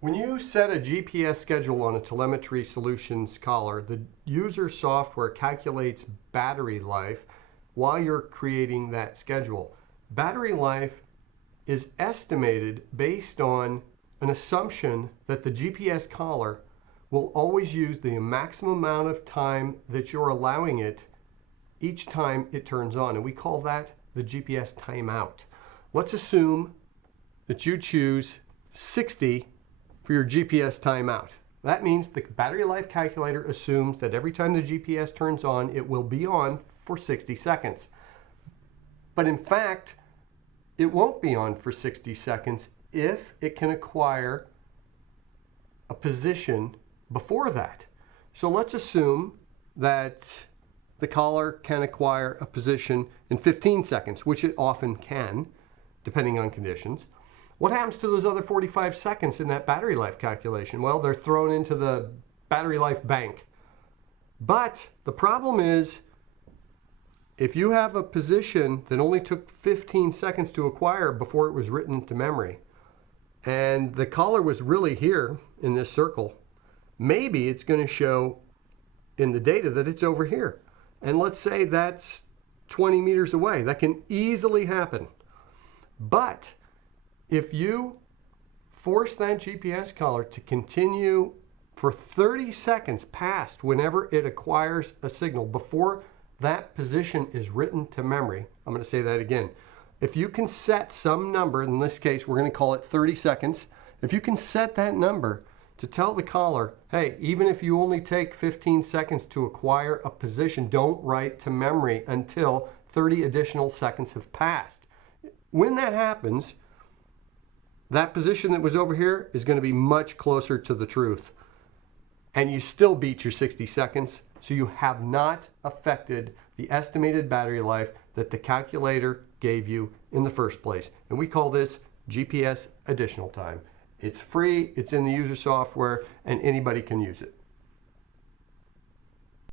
When you set a GPS schedule on a telemetry solutions collar, the user software calculates battery life while you're creating that schedule. Battery life is estimated based on an assumption that the GPS collar will always use the maximum amount of time that you're allowing it each time it turns on, and we call that the GPS timeout. Let's assume that you choose 60 for your GPS timeout. That means the battery life calculator assumes that every time the GPS turns on, it will be on for 60 seconds. But in fact, it won't be on for 60 seconds if it can acquire a position before that. So let's assume that the collar can acquire a position in 15 seconds, which it often can, depending on conditions. What happens to those other 45 seconds in that battery life calculation? Well, they're thrown into the battery life bank. But the problem is, if you have a position that only took 15 seconds to acquire before it was written into memory, and the collar was really here in this circle, maybe it's going to show in the data that it's over here. And let's say that's 20 meters away. That can easily happen. But if you force that GPS collar to continue for 30 seconds past whenever it acquires a signal before that position is written to memory, I'm going to say that again. If you can set some number, in this case we're going to call it 30 seconds, if you can set that number to tell the collar, hey, even if you only take 15 seconds to acquire a position, don't write to memory until 30 additional seconds have passed. When that happens, that position that was over here is going to be much closer to the truth. And you still beat your 60 seconds, so you have not affected the estimated battery life that the calculator gave you in the first place. And we call this GPS additional time. It's free, it's in the user software, and anybody can use it.